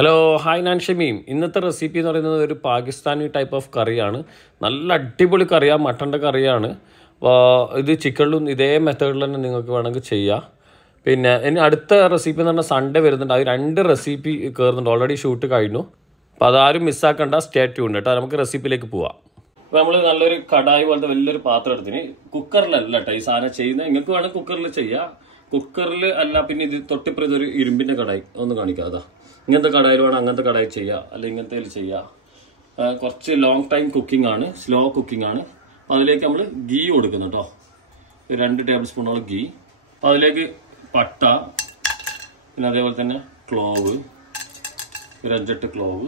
Hello hi ഞാൻ ഷമീം. ഇന്നത്തെ recipe എന്ന് പറയുന്നത് ഒരു പാകിസ്ഥാനി ടൈപ്പ് ഓഫ് കറിയാണ്. നല്ല അടിപൊളി കറിയാണ്, മട്ടൻ്റെ കറിയാണ്. ഇത് ചിക്കനിലും ഇതേ മെത്തേഡിൽ തന്നെ നിങ്ങൾക്ക് വേണമെങ്കിൽ ചെയ്യാം. പിന്നെ ഇനി അടുത്ത റെസിപ്പി എന്ന് പറഞ്ഞാൽ സൺഡേ വരുന്നുണ്ട്. അത് 2 റെസിപ്പി കയറുന്നുണ്ട്, ഓൾറെഡി ഷൂട്ട് കഴിഞ്ഞു. അപ്പോൾ അതാരും മിസ്സാക്കണ്ട, സ്റ്റേ ട്യൂൺഡ് കേട്ടോ. നമുക്ക് റെസിപ്പിയിലേക്ക് പോവാം. അപ്പോൾ നമ്മൾ നല്ലൊരു കടായി പോലത്തെ വലിയൊരു പാത്രം എടുത്തിന്. കുക്കറിലല്ല കേട്ടോ ഈ സാധനം ചെയ്യുന്നത്. നിങ്ങൾക്ക് വേണമെങ്കിൽ കുക്കറിൽ ചെയ്യാം. കുക്കറിൽ അല്ല, പിന്നെ ഇത് തൊട്ടിപ്പുറത്ത് ഒരു ഇരുമ്പിൻ്റെ കടായി ഒന്ന് കാണിക്കാം. അതാ ഇങ്ങനത്തെ കടായിൽ വേണം, അങ്ങനത്തെ കടായി ചെയ്യുക, അല്ലെങ്കിൽ ഇങ്ങനത്തെ ചെയ്യുക. കുറച്ച് ലോങ് ടൈം കുക്കിംഗ് ആണ്, സ്ലോ കുക്കിംഗ് ആണ്. അപ്പോൾ അതിലേക്ക് നമ്മൾ ഗീ കൊടുക്കുന്നു കേട്ടോ. 2 ടേബിൾ സ്പൂണോളം ഗീ. അപ്പോൾ അതിലേക്ക് പട്ട, പിന്നെ അതേപോലെ തന്നെ ക്ലോവ്, ഒരു 5-8 ക്ലോവ്,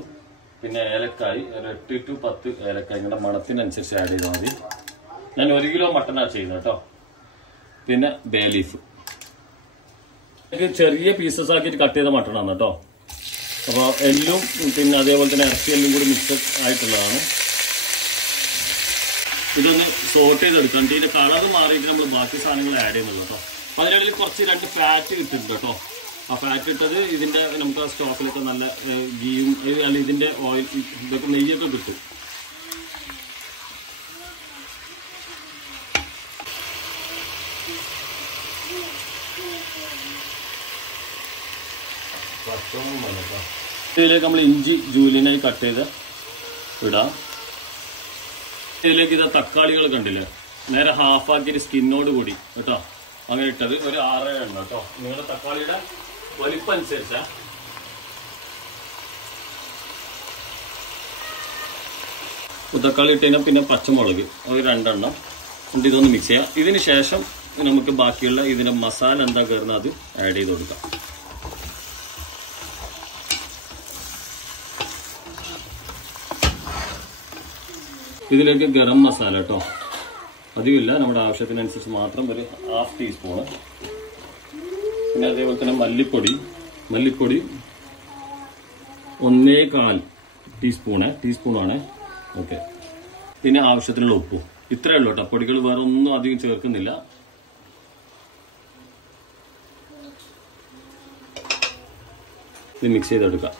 പിന്നെ ഏലക്കായ്, ഒരു 8 to 10 ഏലക്കായ്. ഇങ്ങനെ മണത്തിനനുസരിച്ച് ആഡ് ചെയ്താൽ മതി. ഞാൻ 1 കിലോ മട്ടനാണ് ചെയ്യുന്നത് കേട്ടോ. പിന്നെ ബേ ലീഫ്, ചെറിയ പീസസ് ആക്കിയിട്ട് കട്ട് ചെയ്ത മട്ടനാണ് കേട്ടോ. അപ്പോൾ എല്ലും പിന്നെ അതേപോലെ തന്നെ ഇറച്ചി എല്ലും കൂടി മിക്സഡ് ആയിട്ടുള്ളതാണ്. ഇതൊന്ന് സോട്ട് ചെയ്തെടുക്കാം. ഇതിൻ്റെ കളർ മാറിയിട്ട് നമ്മൾ ബാക്കി സാധനങ്ങൾ ആഡ് ചെയ്യുന്നുള്ളൂ കേട്ടോ. അപ്പോൾ അതിനിടയിൽ കുറച്ച് 2 ഫാറ്റ് കിട്ടുന്നുണ്ട് കേട്ടോ. ആ ഫാറ്റ് ഇട്ടത് ഇതിൻ്റെ നമുക്ക് ആ സ്റ്റോക്കിലൊക്കെ നല്ല ഗീയും അല്ലെങ്കിൽ ഇതിൻ്റെ ഓയിൽ ഇതൊക്കെ നെയ്യൊക്കെ കിട്ടും. ഇതിലേക്ക് നമ്മൾ ഇഞ്ചി ജൂലിനായി കട്ട് ചെയ്ത് ഇടാം. ഇതിലേക്ക് ഇത് തക്കാളികൾ കണ്ടില്ലേ, നേരെ ഹാഫാക്കിയിട്ട് സ്കിന്നോട് കൂടി കേട്ടോ അങ്ങനെ ഇട്ടത് ഒരു 6 എണ്ണം കേട്ടോ. നിങ്ങളുടെ തക്കാളിയുടെ വലിപ്പം അനുസരിച്ചാ. തക്കാളി ഇട്ട് കഴിഞ്ഞാൽ പിന്നെ പച്ചമുളക് ഒരു 2 എണ്ണം എന്നിട്ട് ഇതൊന്ന് മിക്സ് ചെയ്യാം. ഇതിന് ശേഷം നമുക്ക് ബാക്കിയുള്ള ഇതിൻ്റെ മസാല എന്താ കയറുന്നത് അത് ആഡ് ചെയ്ത് കൊടുക്കാം. ഇതിലേക്ക് ഗരം മസാല കേട്ടോ, അധികമില്ല, നമ്മുടെ ആവശ്യത്തിനനുസരിച്ച് മാത്രം ഒരു 1/2 ടീസ്പൂണ്. പിന്നെ അതേപോലെ തന്നെ മല്ലിപ്പൊടി 1.25 ടീസ്പൂണാണ്. ഓക്കെ. പിന്നെ ആവശ്യത്തിനുള്ള ഉപ്പും. ഇത്രയേ ഉള്ളൂ കേട്ടോ. പൊടികൾ വേറെ ഒന്നും അധികം ചേർക്കുന്നില്ല. ഇത് മിക്സ് ചെയ്തെടുക്കാം.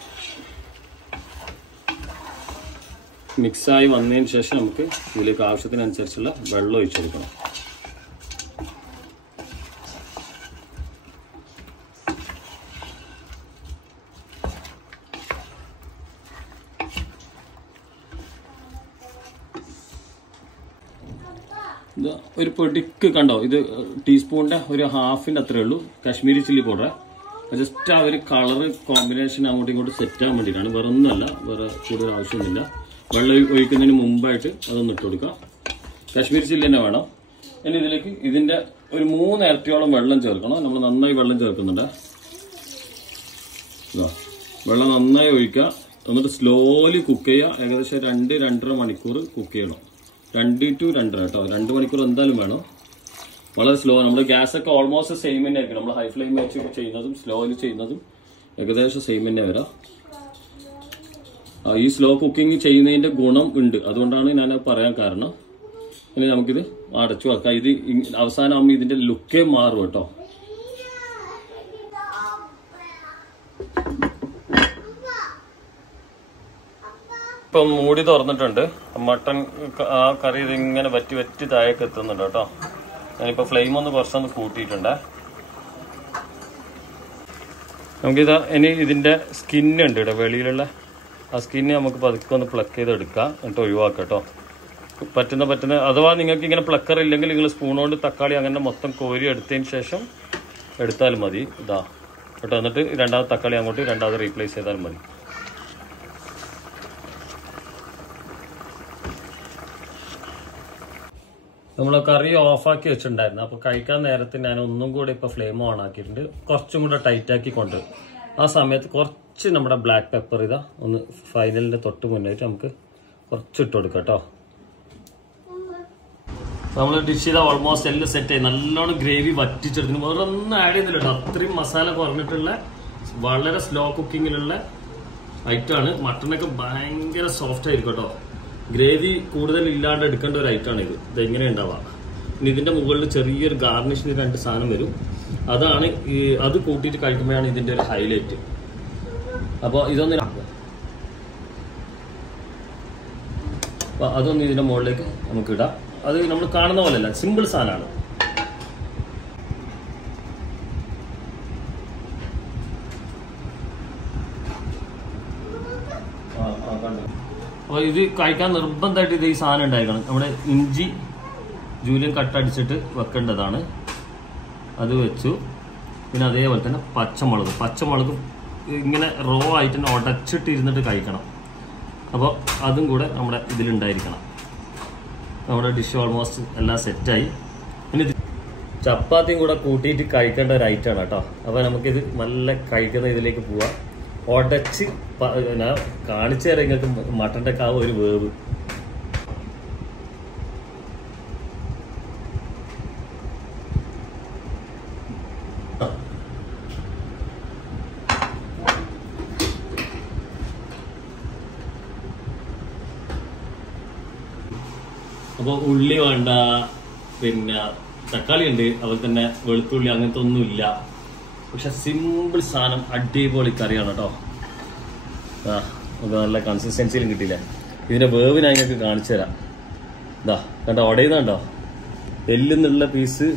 മിക്സായി വന്നതിന് ശേഷം നമുക്ക് ഇതിലേക്ക് ആവശ്യത്തിനനുസരിച്ചുള്ള വെള്ളം ഒഴിച്ചു കൊടുക്കണം. ഇത് ഒരു പൊടിക്ക് കണ്ടോ, ഇത് ടീസ്പൂണിൻ്റെ ഒരു 1/2 അത്രേ ഉള്ളൂ കാശ്മീരി ചില്ലി പൗഡർ. ജസ്റ്റ് ആ ഒരു കളറ് കോമ്പിനേഷൻ അങ്ങോട്ടും ഇങ്ങോട്ടും സെറ്റ് ആകാൻ വേണ്ടിയിട്ടാണ്, വേറെ ഒന്നുമല്ല, വേറെ കൂടുതൽ ആവശ്യമൊന്നുമില്ല. വെള്ളം ഒഴിക്കുന്നതിന് മുമ്പായിട്ട് അതൊന്ന് ഇട്ട് കൊടുക്കാം. കാശ്മീരി ചില്ലി തന്നെ വേണം. ഇനി ഇതിലേക്ക് ഇതിൻ്റെ ഒരു 3 ഇരട്ടിയോളം വെള്ളം ചേർക്കണം. നമ്മൾ നന്നായി വെള്ളം ചേർക്കുന്നുണ്ട്. വെള്ളം നന്നായി ഒഴിക്കുക. എന്നിട്ട് സ്ലോലി കുക്ക് ചെയ്യുക. ഏകദേശം 2-2.5 മണിക്കൂർ കുക്ക് ചെയ്യണം. 2 to 2.5 കേട്ടോ. 2 മണിക്കൂർ എന്തായാലും വേണം. വളരെ സ്ലോ. നമ്മുടെ ഗ്യാസൊക്കെ ഓൾമോസ്റ്റ് സെയിം തന്നെ ആയിരിക്കും. നമ്മൾ ഹൈ ഫ്ലെയിം വെച്ച് ചെയ്യുന്നതും സ്ലോയിൽ ചെയ്യുന്നതും ഏകദേശം സെയിം തന്നെ വരാം. ഈ സ്ലോ കുക്കിംഗ് ചെയ്യുന്നതിൻ്റെ ഗുണം ഉണ്ട്, അതുകൊണ്ടാണ് ഞാൻ പറയാൻ കാരണം. ഇനി നമുക്കിത് അടച്ചു വെക്കാം. ഇത് അവസാനമാകുമ്പോൾ ഇതിൻ്റെ ലുക്കേ മാറും കേട്ടോ. ഇപ്പം മൂടി തുറന്നിട്ടുണ്ട്. മട്ടൺ ആ കറി ഇതിങ്ങനെ വറ്റി താഴേക്ക് എത്തുന്നുണ്ട് കേട്ടോ. ഞാനിപ്പോൾ ഫ്ലെയിം കുറച്ചൊന്ന് കൂട്ടിയിട്ടുണ്ട്. നമുക്കിത് ഇനി ഇതിൻ്റെ സ്കിന്നുണ്ട് ഇവിടെ വെളിയിലുള്ള ആ സ്കിന്ന് നമുക്ക് പതുക്കെ ഒന്ന് പ്ലക്ക് ചെയ്തെടുക്കാം, എന്നിട്ട് ഒഴിവാക്കാം കേട്ടോ. പറ്റുന്ന അഥവാ നിങ്ങൾക്ക് ഇങ്ങനെ പ്ലക്കർ ഇല്ലെങ്കിൽ നിങ്ങൾ സ്പൂൺ കൊണ്ട് തക്കാളി അങ്ങനെ മൊത്തം കോരി എടുത്തതിന് ശേഷം എടുത്താലും മതി. ഇതാ കേട്ടോ. എന്നിട്ട് 2ാമത് തക്കാളി അങ്ങോട്ട് 2ാമത് റീപ്ലേസ് ചെയ്താലും മതി. നമ്മൾ കറി ഓഫാക്കി വെച്ചിട്ടുണ്ടായിരുന്നു. അപ്പോൾ കഴിക്കാൻ നേരത്തെ ഞാൻ ഒന്നും കൂടെ ഇപ്പോൾ ഫ്ലെയിം ഓൺ ആക്കിയിട്ടുണ്ട്, കുറച്ചും കൂടെ ടൈറ്റാക്കി കൊണ്ട്. ആ സമയത്ത് കുറച്ച് നമ്മുടെ ബ്ലാക്ക് പെപ്പർ ഇതാ ഒന്ന് ഫൈനലിൻ്റെ തൊട്ട് മുന്നായിട്ട് നമുക്ക് കുറച്ച് ഇട്ട് കൊടുക്കാം കേട്ടോ. നമ്മൾ ഡിഷ് ചെയ്താൽ ഓൾമോസ്റ്റ് എല്ലാം സെറ്റ് ആയി. നല്ലോണം ഗ്രേവി വറ്റിച്ചെടുക്കുന്നു. വേറെ ഒന്നും ആഡ് ചെയ്യുന്നില്ല കേട്ടോ. അത്രയും മസാല കുറഞ്ഞിട്ടുള്ള വളരെ സ്ലോ കുക്കിങ്ങിലുള്ള ഐറ്റമാണ്. മട്ടനൊക്കെ ഭയങ്കര സോഫ്റ്റ് ആയിരിക്കും കേട്ടോ. ഗ്രേവി കൂടുതൽ ഇല്ലാണ്ട് എടുക്കേണ്ട ഒരു ഐറ്റമാണ് ഇത്. ഇതെങ്ങനെ ഉണ്ടാവുക. ഇനി ഇതിൻ്റെ മുകളിൽ ചെറിയൊരു ഗാർണിഷിന് 2 സാധനം വരും. അതാണ് അത് കൂട്ടിയിട്ട് കഴിക്കുമ്പോഴാണ് ഇതിൻ്റെ ഒരു ഹൈലൈറ്റ്. അപ്പോൾ ഇതൊന്ന് അപ്പോൾ അതൊന്ന് ഇതിൻ്റെ മുകളിലേക്ക് നമുക്ക് ഇടാം. അത് നമ്മൾ കാണുന്ന പോലെയല്ല, സിമ്പിൾ സാധനമാണ്. അപ്പോൾ ഇത് കഴിക്കാൻ നിർബന്ധമായിട്ട് ഇത് ഈ സാധനം ഉണ്ടായിരിക്കണം. നമ്മുടെ ഇഞ്ചി ജൂലിയൻ കട്ടടിച്ചിട്ട് വെക്കേണ്ടതാണ്. അത് വെച്ചു. പിന്നെ അതേപോലെ തന്നെ പച്ചമുളക് ഇങ്ങനെ റോ ആയിട്ട് തന്നെ ഉടച്ചിട്ട് ഇരുന്നിട്ട് കഴിക്കണം. അപ്പോൾ അതും കൂടെ നമ്മുടെ ഇതിലുണ്ടായിരിക്കണം. നമ്മുടെ ഡിഷ് ഓൾമോസ്റ്റ് എല്ലാം സെറ്റായി. ഇനി ചപ്പാത്തിയും കൂടെ കൂട്ടിയിട്ട് കഴിക്കേണ്ട ഒരു ഐറ്റമാണ് കേട്ടോ. അപ്പോൾ നമുക്കിത് നല്ല കഴിക്കുന്ന ഇതിലേക്ക് പോവാം. ഉടച്ച് ഞാൻ കാണിച്ചു തരാം നിങ്ങൾക്ക് മട്ടൻ്റെ ഒക്കെ ആ ഒരു വേവ്. അപ്പോൾ ഉള്ളി വേണ്ട, പിന്നെ തക്കാളി ഉണ്ട്, അതുപോലെ തന്നെ വെളുത്തുള്ളി, അങ്ങനത്തെ ഒന്നുമില്ല. പക്ഷെ സിമ്പിൾ സാധനം, അടിപൊളി കറിയാണ് കേട്ടോ. നമുക്ക് നല്ല കൺസിസ്റ്റൻസിയിലും കിട്ടിയില്ലേ. ഇതിന്റെ വേവ് ഞാൻ നിങ്ങൾക്ക് കാണിച്ചു തരാം. ഇതാ കണ്ടോ, ഉടയുന്നുണ്ടോ, എല്ലിന്നുള്ള പീസ്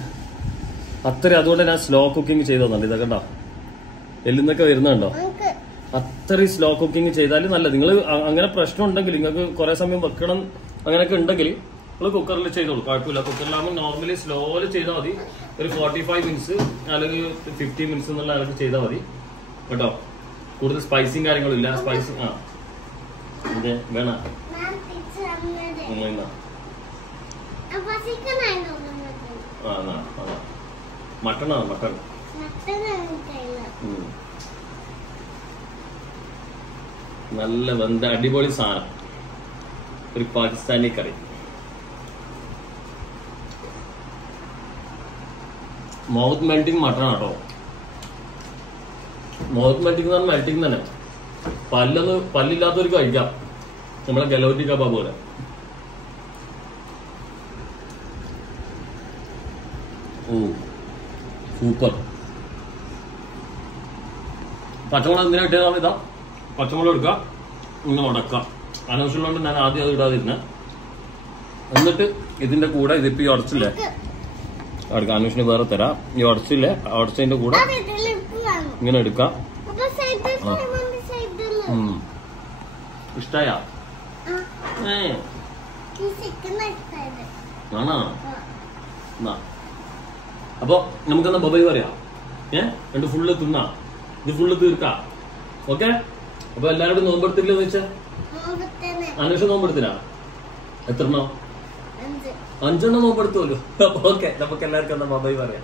അത്രയും. അതുകൊണ്ട് ഞാൻ സ്ലോ കുക്കിംഗ് ചെയ്തോന്നുണ്ട്. ഇതൊക്കെ കണ്ടോ, എല്ലിന്നൊക്കെ വരുന്നുണ്ടോ. അത്രയും സ്ലോ കുക്കിംഗ് ചെയ്താൽ നല്ല. നിങ്ങൾ അങ്ങനെ പ്രശ്നം ഉണ്ടെങ്കിൽ, നിങ്ങൾക്ക് കുറെ സമയം വെക്കണം അങ്ങനെയൊക്കെ ഉണ്ടെങ്കിൽ നിങ്ങൾ കുക്കറിൽ ചെയ്തോളൂ, കുഴപ്പമില്ല. കുക്കറിലാകുമ്പോൾ നോർമലി സ്ലോയിൽ ചെയ്താൽ മതി. ഒരു 45 മിനിറ്റ്സ് അല്ലെങ്കിൽ 50 മിനിറ്റ്സ് എന്നുള്ള ആൾക്ക് ചെയ്താൽ മതി കേട്ടോ. കൂടുതൽ സ്പൈസിയും കാര്യങ്ങളും ഇല്ല. സ്പൈസി ഇതെ വേണം. മട്ടണാണ്, മട്ടൺ. നല്ല വെന്ത അടിപൊളി സാധനം, ഒരു പാകിസ്ഥാനി കറി. മൗത്ത് മെൽറ്റിംഗ് മട്ടൺ ആട്ടോ. മൗത്ത് മെൽറ്റിംഗ് എന്ന് പറഞ്ഞാൽ മെൽറ്റിംഗ് തന്നെ. പല്ലില്ലാത്തവർക്ക് കഴിക്കാം, നമ്മളെ ഗലോറ്റി കബാബ് പോലെ. സൂപ്പർ. പച്ചമുളക് എന്തിനാ ഇട്ടതാണ്? ഇതാ പച്ചമുളക് എടുക്കുക, ഇങ്ങനെ ഉടക്കാം. അനാവശ്യമുള്ളതുകൊണ്ട് ഞാൻ ആദ്യം അത് ഇടാതിരുന്ന. എന്നിട്ട് ഇതിന്റെ കൂടെ ഇതിപ്പോ ഈ ഉടച്ചില്ലേ, അടുക്ക അന്വേഷണം വേറെ തരാം. ഈ ഉടച്ചില്ലേ, ഉടച്ചതിന്റെ കൂടെ ഇങ്ങനെ എടുക്കാം. ഇഷ്ടായ ആണോ? അപ്പൊ നമുക്കെന്നാ ബൊബൈ പറയാം. രണ്ട് ഫുള്ള് തിന്നാ, ഇത് ഫുള്ള് തീർക്കാം. ഓക്കെ. അപ്പൊ എല്ലാവരോടും നോമ്പെടുത്തില്ലെന്ന് വെച്ചാ അന്വേഷണം നോമ്പെടുത്തില്ല. എത്രണ്ണോ? 5 നോമ്പെടുത്തുമല്ലോ. ഓക്കെ, നമുക്ക് എല്ലാവർക്കും എന്നാ ബൊബൈ പറയാം.